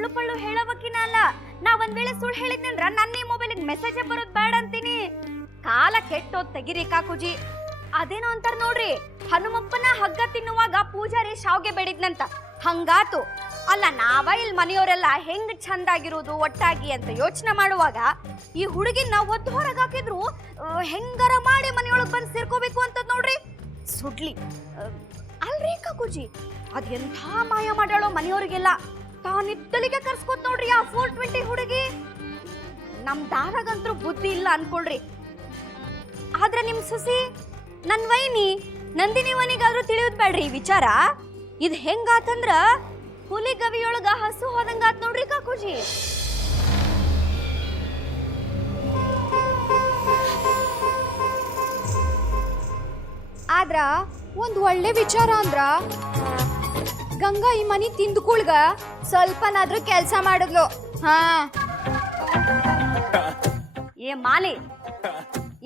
ಸುಳ್ಳು ಪಳ್ಳು ಹೇಳೋವಕಿನ ಅಲ್ಲ. ನಾ ಒಂದ್ ವೇಳೆ ಸುಳ್ಳು ಹೇಳಿದ್ನಂದ್ರ ನನ್ನ ಮೊಬೈಲಿಗೆ ಮೆಸೇಜ್ ಬರೋದ್ ಬೇಡ ಅಂತೀನಿ. ಕಾಲ ಕೆಟ್ಟೋದ್ ತೆಗಿರಿ ಕಾಕುಜಿ. ಅದೇನೋ ಅಂತಾರ ನೋಡ್ರಿ, ಹನುಮಪ್ಪನ ಹಗ್ಗ ತಿನ್ನುವಾಗ ಪೂಜಾರಿ ಶಾವ್ಗೆ ಬೇಡಿದ್ನಂತ. ಹಂಗಾತು ಅಲ್ಲ, ನಾವ ಇಲ್ಲಿ ಮನೆಯವರೆಲ್ಲ ಹೆಂಗ್ ಚಂದಾಗಿರೋದು ಒಟ್ಟಾಗಿ ಅಂತ ಯೋಚನೆ ಮಾಡುವಾಗ ಈ ಹುಡುಗಿನ ಒದ್ದು ಹೊರಗೆ ಹಾಕಿದ್ರು ಹೆಂಗಾರ ಮಾಡಿ ಮನೆಯೊಳಗೆ ಬಂದು ಸೇರ್ಕೋಬೇಕು ಅಂತ ನೋಡ್ರಿ. ಸುಡ್ಲಿ ಅಲ್ರಿ ಕಾಕುಜಿ, ಅದ್ ಎಂಥ ಮಾಯ ಮಾಡ್ಯಾಳೋ ಮನೆಯವ್ರಿಗೆಲ್ಲ. ತಾನಿದ್ದಲಿಗೆ ಕರ್ಸ್ಕೊತ್ ನೋಡ್ರಿ ಆ 420 ಹುಡುಗಿ. ನಮ್ ದಾದಾಗಂತೂ ಬುದ್ಧಿ ಇಲ್ಲ ಅನ್ಕೊಳ್ರಿ. ಆದ್ರೆ ನಿಮ್ ಸುಸಿ ನನ್ ವೈನಿ ನಂದಿನಿ ವನಿಗಾದ್ರೂ ತಿಳಿಯೋದ್ ಬೇಡ್ರಿ ಈ ವಿಚಾರ. ಇದ್ ಹೆಂಗಾತಂದ್ರ ಹುಲಿ ಗವಿಯೊಳಗ ಹಸು ಹೋದಂಗಾತ್ ನೋಡ್ರಿ ಕಾಕುಜಿ. ಆದ್ರ ಒಂದ್ ಒಳ್ಳೆ ವಿಚಾರ ಅಂದ್ರ ಗಂಗಾ ಈ ಮನಿ ತಿಂದ್ಕುಳ್ಗ ಸ್ವಲ್ಪನಾದ್ರೂ ಕೆಲ್ಸ ಮಾಡಿದ್ಲು. ಹಾ ಏ ಮಾಲಿ,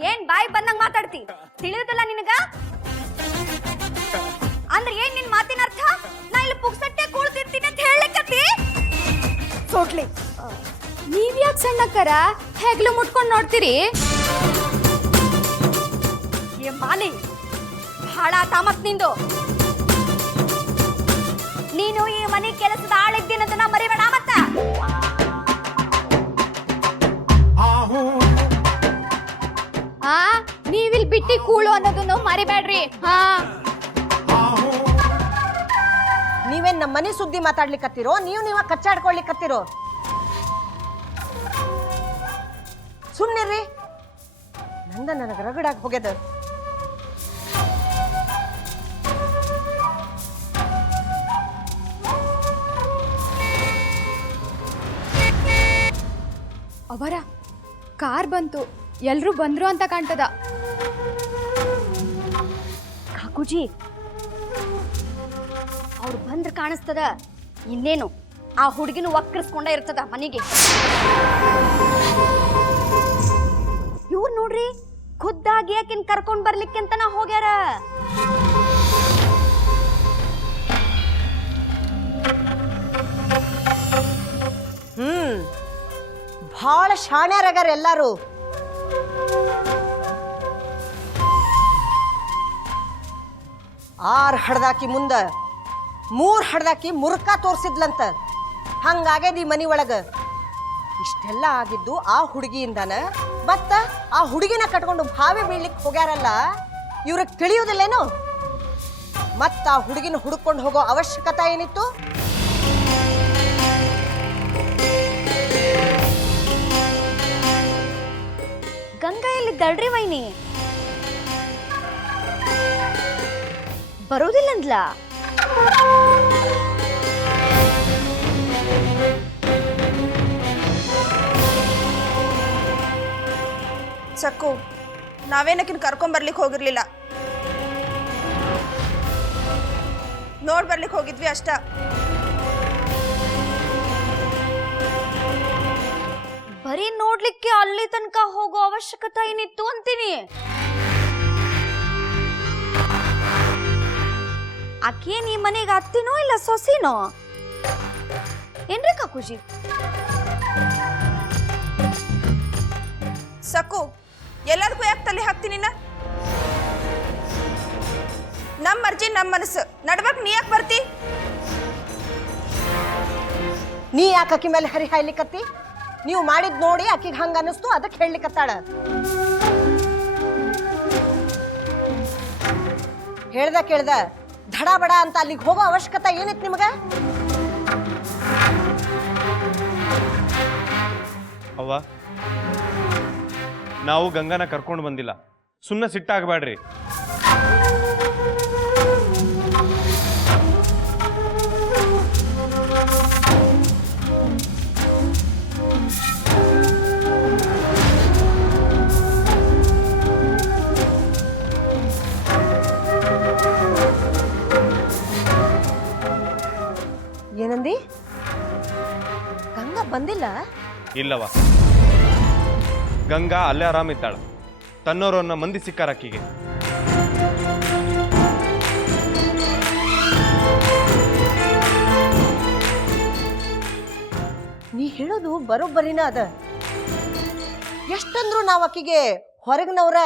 ಏನ್ ಬಾಯಿ ಬಂದಂಗ ಮಾತಾಡ್ತಿ? ತಿಳಿಯುದಿಲ್ಲ ನಿನಗ? ಅಂದ್ರೆ ಏನ್ ನಿನ್ ಮಾತಿನ ಅರ್ಥ? ನಾ ಇಲ್ಲಿ ಪುಕ್ಸಟ್ಟೆ ಕೂಳ್ತಿರ್ತೀನಿ ಅಂತ ಹೇಳಲಿಕ್ಕತ್ತಿ? ಸೋಟ್ಲಿ, ನೀವ್ಯಾಕ್ ಸಣ್ಣಕ್ಕರ ಹೆಗ್ಲು ಮುಟ್ಕೊಂಡ್ ನೋಡ್ತೀರಿ? ಏ ಮಾಲಿ, ಬಹಳ ತಾಮತ್ ನಿಂದು. ನೀನು ಈ ಮನೆ ಕೆಲಸದ ಆಳಿದ್ದೀನಂತ ನಾ ಮರಿಬೇಡ ಮತ್ತ. ಹಾ, ನೀವಿಲ್ ಬಿಟ್ಟಿ ಕೂಳು ಅನ್ನೋದನ್ನು ಮರಿಬೇಡ್ರಿ. ಹಾ, ನೀವೇನ್ ನಮ್ಮ ಮನೆ ಸುದ್ದಿ ಮಾತಾಡ್ಲಿಕ್ಕತ್ತೀರೋ? ನೀವ ಕಚ್ಚಾಡ್ಕೊಳ್ಲಿಕ್ಕತ್ತೀರೋ? ಸುಮ್ನಿರ್ರಿ, ನನಗ ರಗಡಾಗಿ ಹೋಗ್ಯದ. ಅವರ ಕಾರ್ ಬಂತು, ಎಲ್ರೂ ಬಂದ್ರು ಅಂತ ಕಾಣ್ತದ. ಕಾಕುಜಿ, ಅವ್ರು ಬಂದ್ರ ಕಾಣಿಸ್ತದ. ಇನ್ನೇನು ಆ ಹುಡುಗಿನ ವಕ್ರಿಸ್ಕೊಂಡ ಇರ್ತದ ಮನೆಗೆ. ಇವ್ರು ನೋಡ್ರಿ, ಖುದ್ದಾಗಿ ಆಕಿನ್ ಕರ್ಕೊಂಡ್ ಬರ್ಲಿಕ್ಕೆ ಅಂತ ನಾ ಹೋಗ್ಯಾರ. ಬಹಳ ಶಾಣ್ಯಾರಗಾರ ಎಲ್ಲಾರು. ಆರ್ ಹಡ್ದಾಕಿ ಮುಂದ 3 ಹಡ್ದಾಕಿ ಮುರ್ಕ ತೋರ್ಸಿದ್ಲಂತ. ಹಂಗಾಗ್ಯದ ಈ ಮನಿ ಒಳಗ. ಇಷ್ಟೆಲ್ಲ ಆಗಿದ್ದು ಆ ಹುಡುಗಿಯಿಂದನ. ಮತ್ತ ಆ ಹುಡುಗಿನ ಕಟ್ಕೊಂಡು ಭಾವಿ ಬೀಳ್ಲಿಕ್ಕೆ ಹೋಗ್ಯಾರಲ್ಲ, ಇವ್ರಿಗೆ ತಿಳಿಯುವುದಿಲ್ಲೇನು? ಮತ್ತ ಆ ಹುಡುಗಿನ ಹುಡುಕೊಂಡು ಹೋಗೋ ಅವಶ್ಯಕತೆ ಏನಿತ್ತು? ಗಂಗಾ ಎಲ್ಲಿದ್ದಾಳ್ರಿ ವೈನಿ? ಬರೋದಿಲ್ಲಂದ್ಲ? ಚಕ್ಕು, ನಾವೇನಕ್ಕಿನ್ ಕರ್ಕೊಂಬರ್ಲಿಕ್ಕೆ ಹೋಗಿರ್ಲಿಲ್ಲ, ನೋಡ್ ಬರ್ಲಿಕ್ಕೆ ಹೋಗಿದ್ವಿ ಅಷ್ಟ. ಬರೀ ನೋಡ್ಲಿಕ್ಕೆ ಅಲ್ಲಿ ತನಕ ಹೋಗೋ ಅವಶ್ಯಕತೆ ಏನಿತ್ತು ಅಂತೀನಿ. ಆಕೇನ್ ಈ ಮನೆಗೆ ಅತ್ತಿನೋ ಇಲ್ಲ ಸೊಸಿನೋ ಏನ್ರಿ ಕಾಕುಜಿ? ಸಕ್ಕು, ಎಲ್ಲದಕ್ಕೂ ಯಾಕೆ ತಲೆ ಹಾಕ್ತೀನಿ? ನಮ್ಮ ಮರ್ಜಿ ನಮ್ಮ ಮನಸ್ಸು ನಡ್ಬೇಕು, ನೀ ಯಾಕೆ ಬರ್ತಿ? ನೀ ಯಾಕೆ ಅಕ್ಕಿ ಮೇಲೆ ಹರಿ ಹಾಯ್ಲಿಕ್ಕತ್ತಿ? ನೀವು ಮಾಡಿದ್ ನೋಡಿ ಆಕಿಗೆ ಹಂಗ ಅನಿಸ್ತು, ಅದಕ್ಕೆ ಹೇಳಲಿಕ್ಕತ್ತಾಳ. ಕೇಳ್ದ ಧಡ ಬಡ ಅಂತ ಅಲ್ಲಿಗೆ ಹೋಗೋ ಅವಶ್ಯಕತೆ ಏನಿತ್ತು ನಿಮ್ಗ? ಅವ್ವ, ನಾವು ಗಂಗಾನ ಕರ್ಕೊಂಡು ಬಂದಿಲ್ಲ, ಸುಮ್ಮನೆ ಸಿಟ್ಟಾಗಬೇಡ್ರಿ. ಏನಂದಿ? ಗಂಗಾ ಬಂದಿಲ್ಲ? ಇಲ್ಲವ, ಗಂಗಾ ಅಲ್ಲೇ ಆರಾಮಿದ್ದಾಳ. ತನ್ನೋರನ್ನ ಮಂದಿ ಸಿಕ್ಕಾರ ಅಕ್ಕಿಗೆ. ನೀ ಹೇಳೋದು ಬರೋಬ್ಬರಿನ ಅದ. ಎಷ್ಟಂದ್ರು ನಾವ್ ಆಕಿಗೆ ಹೊರಗಿನವ್ರ.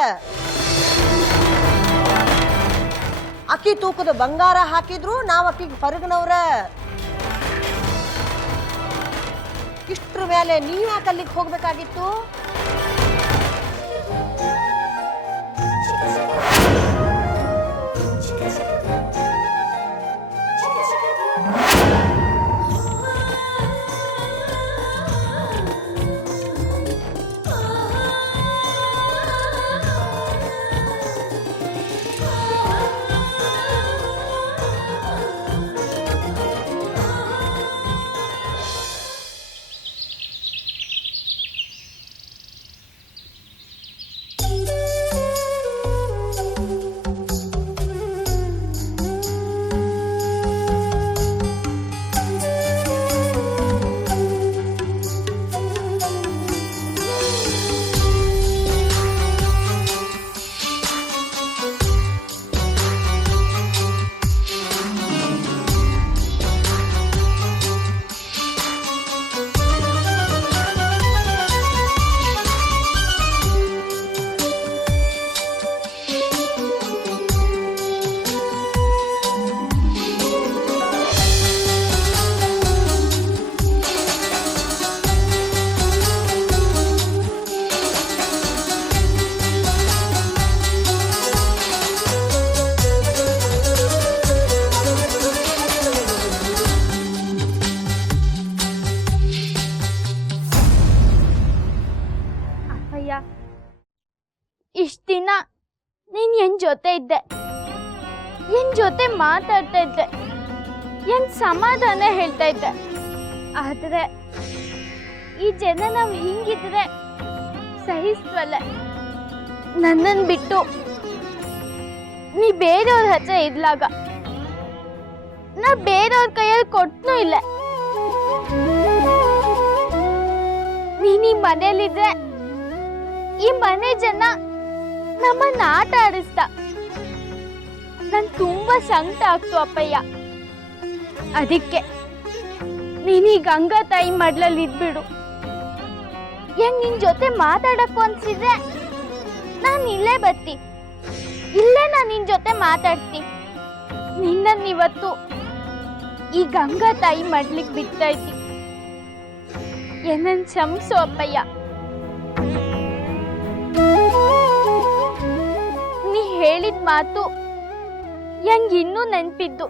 ಅಕ್ಕಿ ತೂಕದ ಬಂಗಾರ ಹಾಕಿದ್ರು ನಾವ್ ಆಕಿಗೆ ಹೊರಗಿನವ್ರ. ಇಷ್ಟ್ರ ಮೇಲೆ ನೀವ್ ಯಾಕೆ ಅಲ್ಲಿಗೆ ಹೋಗ್ಬೇಕಾಗಿತ್ತು? ಇಷ್ಟ ದಿನ ನೀನ್ ಎನ್ ಜೊತೆ ಇದ್ದೆ, ಎನ್ ಜೊತೆ ಮಾತಾಡ್ತಾ ಇದ್ದೆ, ಎನ್ ಸಮಾಧಾನ ಹೇಳ್ತಾ ಇದ್ದೆ. ಆದ್ರೆ ಈ ಜನ ನಾವು ಹಿಂಗಿದ್ರೆ ಸಹಿಸ್ವಲ್ಲ. ನನ್ನನ್ ಬಿಟ್ಟು ನೀ ಬೇರೆಯವ್ರ ಹತ್ರ ಇರ್ಲಾಗ ನಾ ಬೇರೆಯವ್ರ ಕೈಯಲ್ಲಿ ಕೊಟ್ನೂ ಇಲ್ಲ. ನೀನ್ ಈ ಮನೇಲಿದ್ರೆ ಈ ಮನೆ ಜನ ನಮ್ಮನ್ನ ಆಟ ಆಡಿಸ್ತಾ ನನ್ ತುಂಬಾ ಸಂಕಟ ಆಗ್ತು ಅಪ್ಪಯ್ಯ. ಅದಕ್ಕೆ ನೀನೀ ಗಂಗಾ ತಾಯಿ ಮಡ್ಲಲ್ಲಿ ಇದ್ಬಿಡು. ಹೆಂಗ್ ನಿನ್ ಜೊತೆ ಮಾತಾಡಕ್ಕೂ ಅನ್ಸಿದ್ರೆ ನಾನ್ ಇಲ್ಲೇ ಬರ್ತಿ, ಇಲ್ಲೇ ನಾನ್ ನಿನ್ ಜೊತೆ ಮಾತಾಡ್ತಿ. ನಿನ್ನನ್ನಿವತ್ತು ಈ ಗಂಗಾ ತಾಯಿ ಮಡ್ಲಿಕ್ ಬಿಡ್ತಾ ಇದ್ದಿ. ಏನನ್ ಕ್ಷಮಿಸು ಅಪ್ಪಯ್ಯ. ನೀ ಹೇಳಿದ ಮಾತು ಹೆಂಗ್ ಇನ್ನೂ ನೆನ್ಪಿದ್ದು.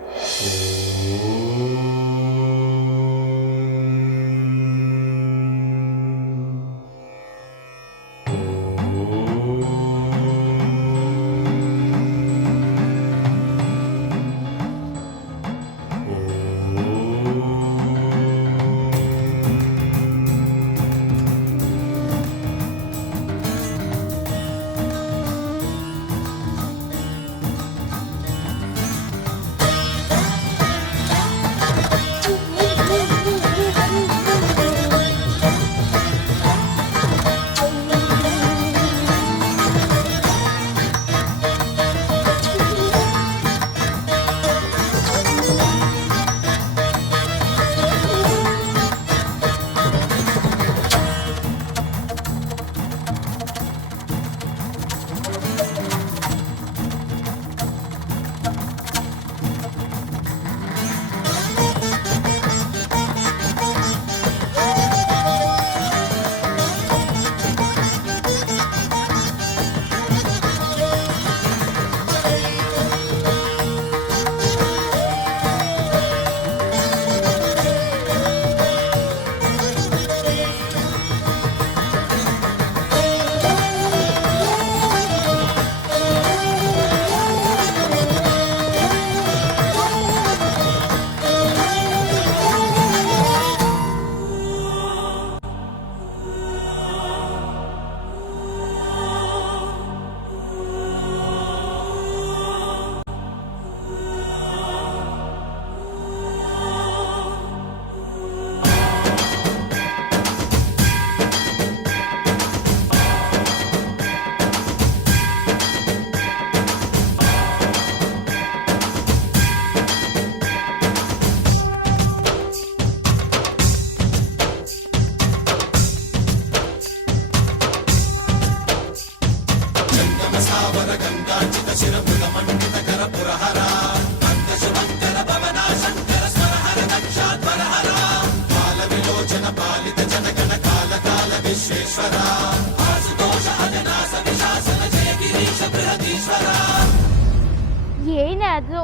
ಏನಾದ್ರು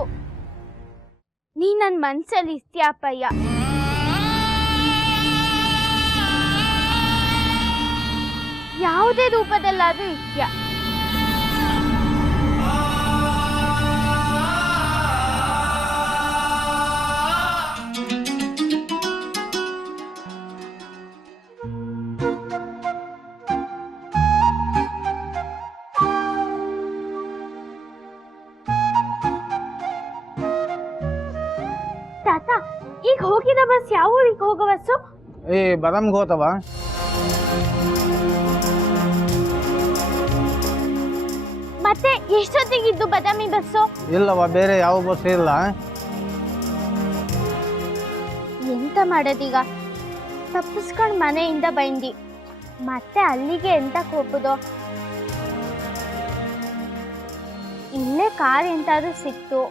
ನೀ ನನ್ನ ಮನ್ಸಲ್ಲಿ ಇರ್ತೀಯ ಅಪ್ಪಯ್ಯ. ಯಾವುದೇ ರೂಪದಲ್ಲಾದ್ರೂ ಇರ್ತೀಯ. ತಾತ, ಈಗ ಹೋಗಿದ ಬಸ್ ಯಾವ ಊರಿಗೆ ಹೋಗೋ ಬಸ್ಸು? ಏ ಬಾದಾಮಿಗೆ ಹೋತವ. ಮತ್ತೆ ಎಷ್ಟೊತ್ತಿಗಿದ್ದು ಬಾದಾಮಿ ಬಸ್ಸು? ಇಲ್ಲವ, ಬೇರೆ ಯಾವ ಬಸ್ ಇಲ್ಲ. ಎಂತ ಮಾಡೋದೀಗ? ತಪ್ಪಿಸ್ಕೊಂಡು ಮನೆಯಿಂದ ಬಂದಿ, ಮತ್ತೆ ಅಲ್ಲಿಗೆ ಎಂತ ಹೋಗೋದು? ಇಲ್ಲೇ ಕಾರ್ ಎಂತಾದ್ರೂ ಸಿಕ್ತು,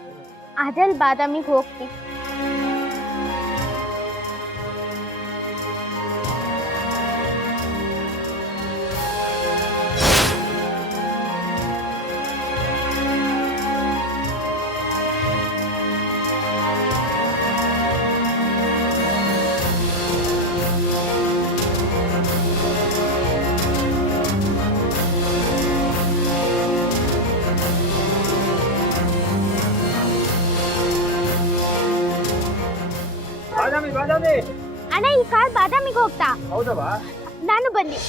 ಅದ್ರಲ್ಲಿ ಬಾದಾಮಿಗೆ ಹೋಗ್ತಿ. ಅಣ್ಣ, ಈ ಕಾರ್ ಬಾದಾಮಿಗೆ ಹೋಗ್ತಾ? ಹೌದವಾ? ನಾನು ಬನ್ನಿ.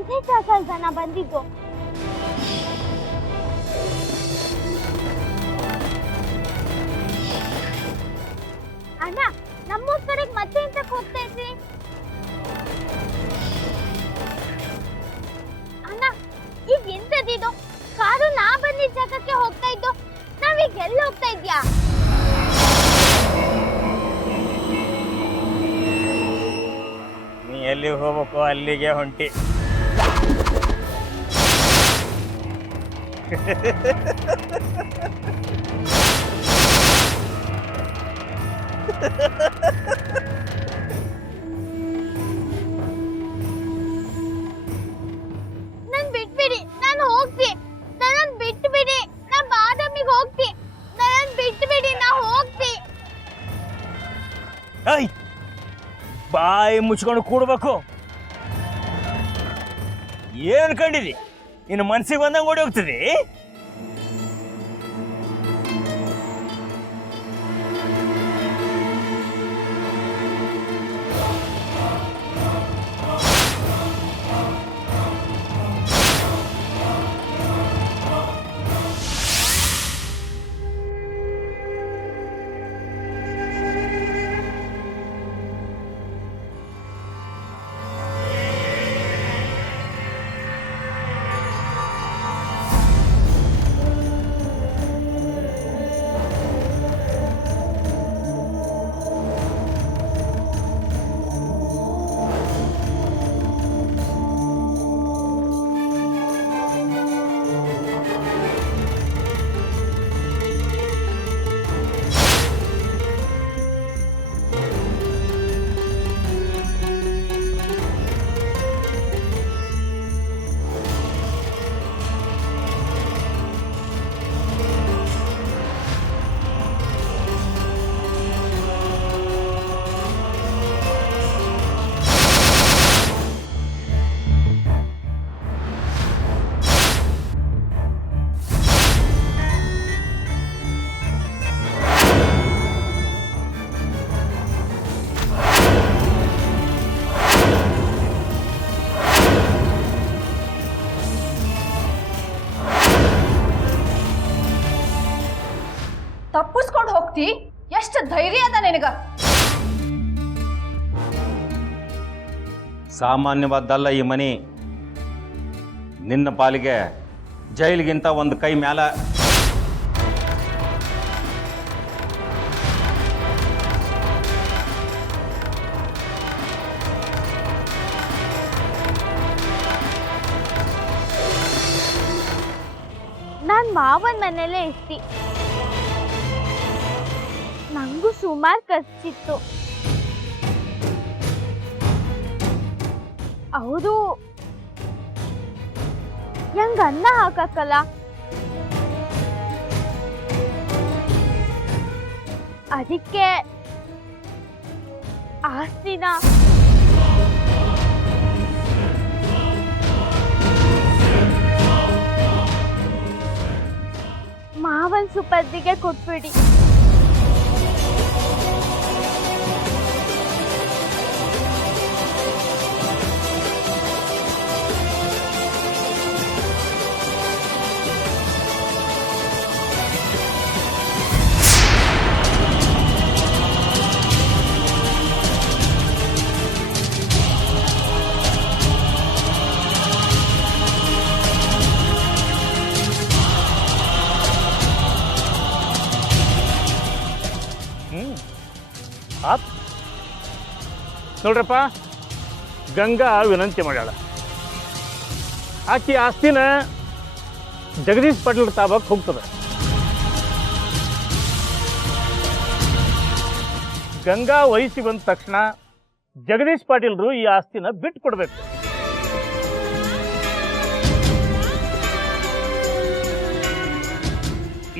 ಇದೇ ಜಾಗ ನಾ ಬಂದಿದ್ದು. ಅಣ್ಣ, ನಮ್ಮೂರ್ ಕಡೆಗೆ ಮತ್ತೆ ಎಂತಕ್ಕೆ ಹೋಗ್ತಾ ಇದ್ರಿ? ಅಣ್ಣ, ಈಗ ಎಂತದಿದು? ಕಾರು ನಾ ಬಂದಿದ್ದ ಜಾಗಕ್ಕೆ ಹೋಗ್ತಾ ಇದ್ದು, ನಾವೀಗ ಎಲ್ಲಿ ಹೋಗ್ತಾ ಇದ್ಯಾ? ನೀ ಎಲ್ಲಿಗೆ ಹೋಗ್ಬೇಕು ಅಲ್ಲಿಗೆ ಹೊಂಟಿ. ನನ್ ಬಿಟ್ಬಿಡಿ, ನಾನು ಹೋಗ್ತಿ. ನನ್ನ ಬಿಟ್ಬಿಡಿ, ನಾ ಬಾದಾಮಿಗೆ ಹೋಗ್ತಿ. ನನ್ನ ಬಿಟ್ಬಿಡಿ, ನಾ ಹೋಗ್ತಿ. ಐ ಬಾಯಿ ಮುಚ್ಕೊಂಡು ಕೂಡ್ಬೇಕು. ಏನ್ ಅನ್ಕೊಂಡಿರಿ? ಇನ್ನು ಮನ್ಸಿಗೆ ಬಂದಂಗೆ ಓಡಿ ಹೋಗ್ತದೆ. ಹೋಗ್ತಿ? ಎಷ್ಟು ಧೈರ್ಯ ಅದ ನಿನಗ? ಸಾಮಾನ್ಯವಾದ್ದಲ್ಲ ಈ ಮನಿ. ನಿನ್ನ ಪಾಲಿಗೆ ಜೈಲಿಗಿಂತ ಒಂದು ಕೈ ಮ್ಯಾಲ. ನಾನ್ ಮಾವನ್ ಮನೇಲೆ ಇರ್ತಿ. ನಂಗೂ ಸುಮಾರು ಖರ್ಚಿತ್ತು. ಅವರು ಹೆಂಗ ಅನ್ನ ಹಾಕಕ್ಕಲ್ಲ. ಅದಕ್ಕೆ ಆಸ್ತಿನ ಮಾವನ್ ಸುಪರ್ದಿಗೆ ಕೊಟ್ಬಿಡಿ. ಆತ್ ನೋಡ್ರಪ್ಪ, ಗಂಗಾ ವಿನಂತಿ ಮಾಡ್ಯಾಳ. ಆಕಿ ಆಸ್ತಿನ ಜಗದೀಶ್ ಪಾಟೀಲ್ ತಾಬಕ್ ಹೋಗ್ತದೆ. ಗಂಗಾ ವಹಿಸಿ ಬಂದ ತಕ್ಷಣ ಜಗದೀಶ್ ಪಾಟೀಲ್ರು ಈ ಆಸ್ತಿನ ಬಿಟ್ಟು ಕೊಡ್ಬೇಕು.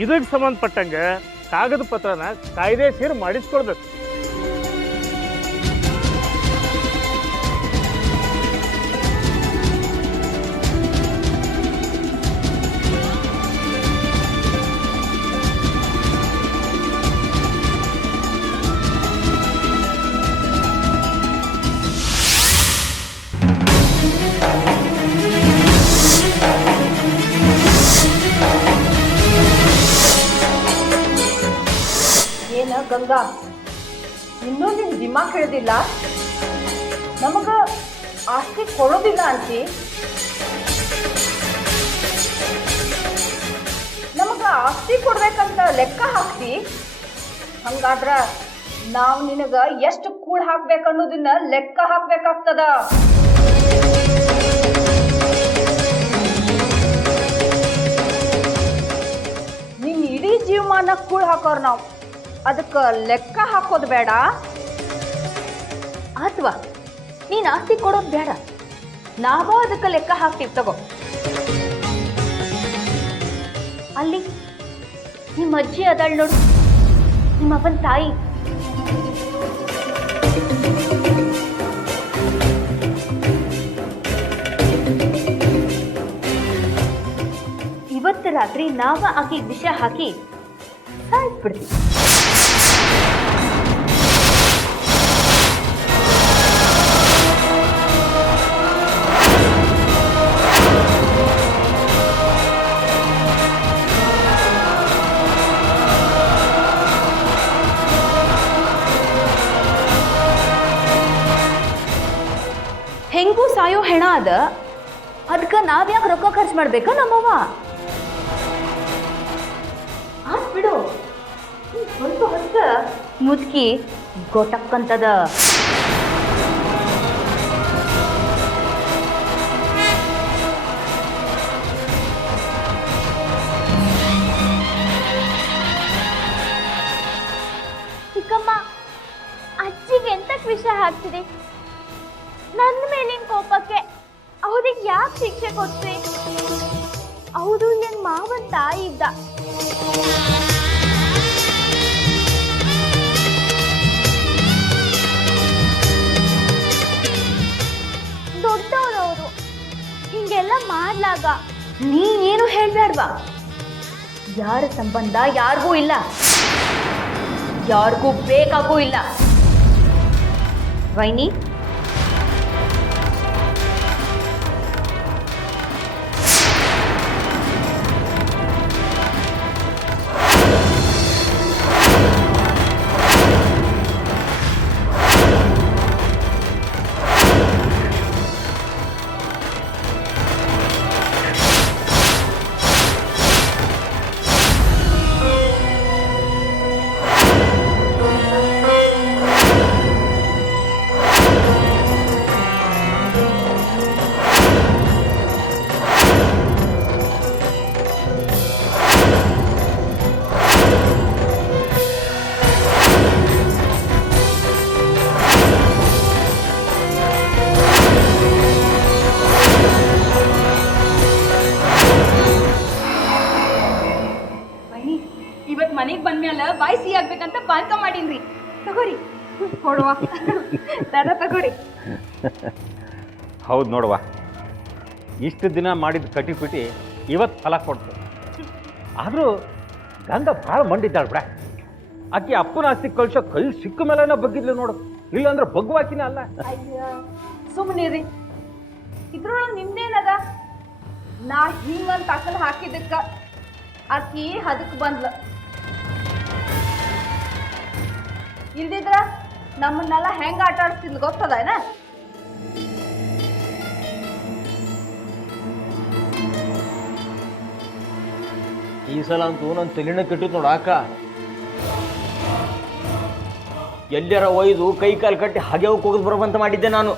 ಇದಕ್ಕೆ ಸಂಬಂಧಪಟ್ಟಂಗೆ ಕಾಗದ ಪತ್ರನ ಕಾಯ್ದೆಸೀರ್ ಮಾಡಿಸ್ಕೊಳ್ಬೇಕು. ಏನ ಗಂಗಾ, ಇನ್ನೂ ನಿನ್ ದಿಮಾಕ್ ಹಿಡ್ದಿಲ್ಲ? ನಮಗ ಆಸ್ತಿ ಕೊಡೋದಿಲ್ಲ ಅಂತಿ? ನಮಗ ಆಸ್ತಿ ಕೊಡ್ಬೇಕಂತ ಲೆಕ್ಕ ಹಾಕ್ತಿ? ಹಂಗಾದ್ರ ನಾವು ನಿನಗ ಎಷ್ಟು ಕೂಳ್ ಹಾಕ್ಬೇಕನ್ನೋದನ್ನ ಲೆಕ್ಕ ಹಾಕ್ಬೇಕಾಗ್ತದ. ನಿನ್ ಇಡೀ ಜೀವಮಾನ ಕೂಳ್ ಹಾಕೋರ್ ನಾವು, ಅದಕ್ಕೆ ಲೆಕ್ಕ ಹಾಕೋದು ಬೇಡ. ಅಥವಾ ನೀನು ಆಸ್ತಿ ಕೊಡೋದು ಬೇಡ, ನಾವು ಅದಕ್ಕೆ ಲೆಕ್ಕ ಹಾಕ್ತೀವಿ. ತಗೋ, ಅಲ್ಲಿ ನಿಮ್ಮ ಅಜ್ಜಿ ಅದಾಳ್ ನೋಡು, ನಿಮ್ಮಪ್ಪನ ತಾಯಿ. ಇವತ್ತು ರಾತ್ರಿ ನಾವ ಆಕಿ ವಿಷ ಹಾಕಿ ಸಾಯಿಸ್ಬಿಡ್ತೀವಿ. ಹೆಂಗೂ ಸಾಯೋ ಹೆಣ ಅದ, ಅದಕ್ಕೆ ನಾವ್ಯಾಕೆ ರೊಕ್ಕ ಖರ್ಚು ಮಾಡ್ಬೇಕಾ ನಮ್ಮವ್ವ? ಆತ್ ಬಿಡು, ಸ್ವಲ್ಪ ಹೊತ್ತ ಮುದುಕಿ ಗೊಟಕ್ಕಂತದ. ಚಿಕ್ಕಮ್ಮ, ಅಜ್ಜಿಗೆ ಎಂತಕ್ ವಿಷ ಹಾಕ್ತಿದೆ? ನನ್ನ ಮೇಲಿನ ಕೋಪಕ್ಕೆ ಅವ್ರಿಗೆ ಯಾಕೆ ಶಿಕ್ಷೆ ಕೊಟ್ರಿ? ಅವರು ನನ್ನ ಮಾವನ್ ತಾಯಿ ಇದ್ದ. ದೊಡ್ಡವರವರು ಹಿಂಗೆಲ್ಲ ಮಾಡ್ಲಾಗ ನೀ ಏನು ಹೇಳ್ಬೇಡ್ವಾ? ಯಾರ ಸಂಬಂಧ ಯಾರಿಗೂ ಇಲ್ಲ, ಯಾರಿಗೂ ಬೇಕಾಗೂ ಇಲ್ಲ. ವೈನಿ, ಬಾಯಿ ಆಗ್ಬೇಕಂತ ಪಾಲ್ಕ ಮಾಡೀನ್ರಿ. ತಗೋರಿ ಕೊಡುವ ದನ ತಗೋರಿ. ಹೌದು ನೋಡುವ, ಇಷ್ಟು ದಿನ ಮಾಡಿದ ಕಟಿಪಿಟಿ ಇವತ್ತು ಫಲ ಕೊಡ್ತು. ಆದರೂ ಗಂಗ ಭಾಳ ಮಂಡಿದ್ದಾಳೆ ಬಿಡ. ಆಕೆ ಅಪ್ಪನ ಆಸ್ತಿ ಕಳ್ಸೋ ಕೈ ಸಿಕ್ಕ ಮೇಲೆನ ಬಗ್ಗಿದ್ಲು ನೋಡು, ಇಲ್ಲಾಂದ್ರೆ ಬಗ್ವಾಕಿನ ಅಲ್ಲ. ಅಯ್ಯ ಸುಮ್ಮನಿರಿ, ಇದ್ರೊಳಗೆ ನಿಮ್ದೇನದ? ನಾ ಹಿಂಗಂತ ಅಕಲ್ ಹಾಕಿದ್ದಕ್ಕ ಆಕಿ ಅದಕ್ಕೆ ಬಂದ್ಲ. ಇಲ್ದಿದ್ರ ನಮ್ಮನ್ನೆಲ್ಲ ಹೆಂಗ ಆಟ ಆಡ್ತಿದ್ಲು ಗೊತ್ತದ ಏನ? ಈ ಸಲ ಅಂತೂ ನನ್ನ ತಲೆನ ಕೆಟ್ಟಿತ್ತು ನೋಡು ಅಕ್ಕ. ಎಲ್ಲರ ಒಯ್ದು ಕೈ ಕಾಲು ಕಟ್ಟಿ ಹಾಗೆ ಹೋಗೋದು ಬರೋವಂತ ಮಾಡಿದ್ದೆ ನಾನು.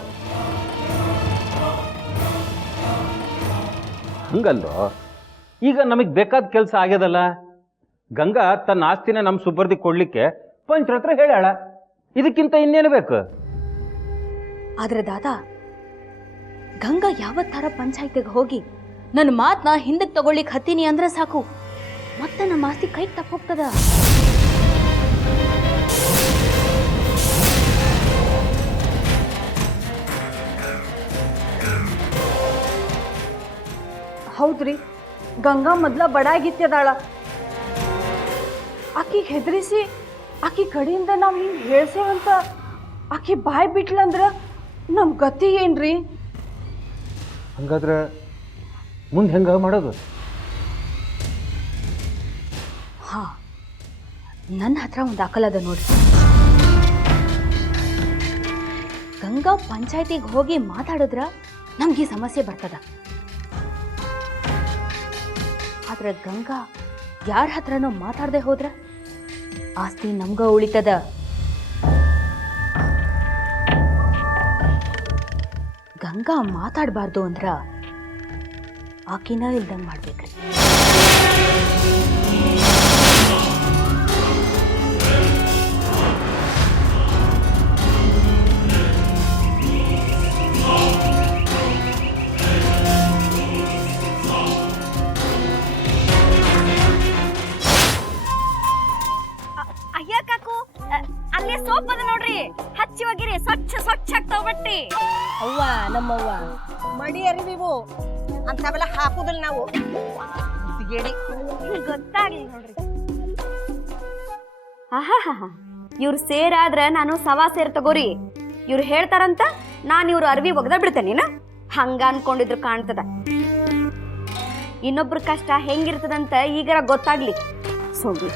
ಹಂಗಲ್ಲೋ, ಈಗ ನಮಗೆ ಬೇಕಾದ ಕೆಲಸ ಆಗ್ಯದಲ್ಲ. ಗಂಗಾ ತನ್ನ ಆಸ್ತಿನ ನಮ್ಮ ಸುಬರ್ದಿ ಕೊಡ್ಲಿಕ್ಕೆ ಪಂಚರ ಹತ್ರ ಹೇಳ್ಯಾಳ. ಇದಕ್ಕಿಂತ ಇನ್ನೇನು ಬೇಕು? ಆದ್ರೆ ದಾದಾ, ಗಂಗಾ ಯಾವತ್ತಾರ ಪಂಚಾಯತಿಗೆ ಹೋಗಿ ನನ್ನ ಮಾತನ್ನ ಹಿಂದಕ್ಕೆ ತಗೊಳ್ಳಿಕ್ ಹತ್ತೀನಿ ಅಂದ್ರೆ ಸಾಕು, ಮತ್ತೆ ನಮ್ಮ ಆಸ್ತಿ ಕೈಗೆ ತಪ್ಪೋಗ್ತದ. ಹೌದ್ರಿ, ಗಂಗಾ ಮೊದ್ಲ ಬಡಾಗಿತ್ಯದಾಳ. ಆಕಿ ಹೆದರಿಸಿ ಆಕಿ ಕಡೆಯಿಂದ ನಾವ್ ಹಿಂಗ್ ಹೇಳ್ಸೇವಂತ ಆಕಿ ಬಾಯ್ ಬಿಟ್ಲಂದ್ರ ನಮ್ ಗತಿ ಏನ್ರಿ? ಹಂಗಾದ್ರೆ ಮುಂದೆ ಹೆಂಗ ಮಾಡೋದು? ಹಾ, ನನ್ನ ಹತ್ರ ಒಂದು ಅಕಲದ ನೋಡಿ. ಗಂಗಾ ಪಂಚಾಯತಿಗೆ ಹೋಗಿ ಮಾತಾಡಿದ್ರ ನಮ್ಗೆ ಈ ಸಮಸ್ಯೆ ಬರ್ತದ. ಆದ್ರೆ ಗಂಗಾ ಯಾರ ಹತ್ರನೋ ಮಾತಾಡದೆ ಹೋದ್ರ ಆಸ್ತಿ ನಮ್ಗ ಉಳಿತದ. ಗಂಗಾ ಮಾತಾಡಬಾರ್ದು ಅಂದ್ರ ಆಕಿನ ಇಲ್ದಂಗ್ ಮಾಡ್ಬೇಕ್ರಿ. ಅಯ್ಯ ಕಾಕು, ಅಲ್ಲೇ ಸೋಪ್ ಅದ ನೋಡ್ರಿ, ಹಚ್ಚಿ ಹೋಗಿರಿ, ಸ್ವಚ್ಛ ಸ್ವಚ್ಛ ತಗೊಬಟ್ಟಿ. ಅವ್ವ ನಮ್ಮವ್ವ ಮಡಿ ಅರಿವಿವು ಅಂತವೆಲ್ಲ ಹಾಕುದಿಲ್ಲ ನಾವು. ಗೇಡಿ ಗೊತ್ತಾಗ್ಲಿ ನೋಡ್ರಿ. ಆಹಾ, ಇವ್ರು ಸೇರಾದ್ರ ನಾನು ಸವಾ ಸೇರ್ ತಗೋರಿ. ಇವ್ರು ಹೇಳ್ತಾರಂತ ನಾನು ಇವ್ರು ಅರ್ವಿ ಒಗ್ದ ಬಿಡ್ತೇನಿನ ಹಂಗ ಅನ್ಕೊಂಡಿದ್ರು ಕಾಣ್ತದ. ಇನ್ನೊಬ್ರ ಕಷ್ಟ ಹೆಂಗಿರ್ತದಂತ ಈಗರ ಗೊತ್ತಾಗ್ಲಿ. ಸೋಗಿ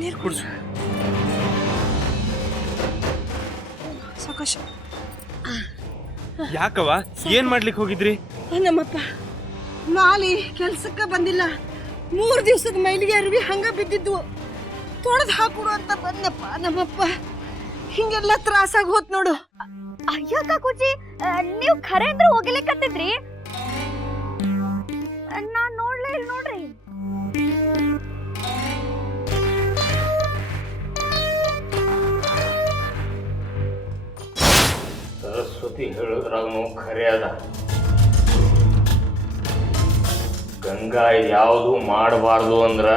ನೀರು ಕುಡಿಸು. ಸಾಕಷ್ಟು. ಯಾಕವ, ಏನ್ ಮಾಡ್ಲಿಕ್ಕೆ ಹೋಗಿದ್ರಿ? ನಮ್ಮಪ್ಪ ನಾಲಿ ಕೆಲ್ಸಕ್ಕ ಬಂದಿಲ್ಲ. 3 ದಿವಸದ ಮೈಲಿಗೆ ಅರಿವಿ ಹಂಗ ಬಿದ್ದಿದ್ವು. ತೊಳೆದು ಹಾಕೊಡು ಅಂತ ಬಂದಪ್ಪ. ನಮ್ಮಪ್ಪ ಹಿಂಗೆಲ್ಲ ತ್ರಾಸಾಗಿ ಹೋತ್ ನೋಡು. ಅಯ್ಯೋ ಕಾಕೂಜಿ, ನೀವು ಖರೆ ಅಂದ್ರೆ ಹೋಗ್ಲಿಕ್ಕತ್ತಿದ್ರಿ? ನಾನ್ ನೋಡ್ಲೇ ಇಲ್ಲ ನೋಡ್ರಿ. ಸರಸ್ವತಿ ಹೇಳಿದ್ರಾಗನು ಖರೆ ಅದ. ಗಂಗಾ ಯಾವುದು ಮಾಡಬಾರ್ದು ಅಂದ್ರ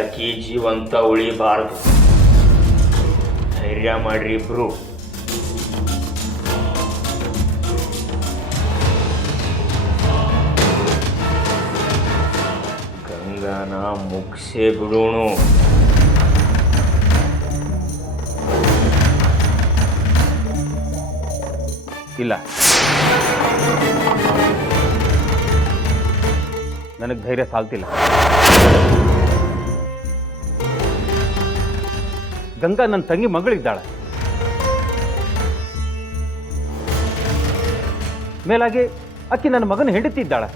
ಆಕಿ ಜೀವಂತ ಉಳಿಬಾರ್ದು. ಧೈರ್ಯ ಮಾಡ್ರಿ ಇಬ್ರು. ಗಂಗಾನ ಮುಗಿಸೇ ಬಿಡೋಣ. ಇಲ್ಲ, ನನಗೆ ಧೈರ್ಯ ಸಾಲ್ತಿಲ್ಲ. ಗಂಗಾ ನನ್ನ ತಂಗಿ ಮಗಳಿದ್ದಾಳೆ. ಮೇಲಾಗಿ ಅಕ್ಕಿ ನನ್ನ ಮಗನ ಹೆಂಡತಿ ಇದ್ದಾಳೆ.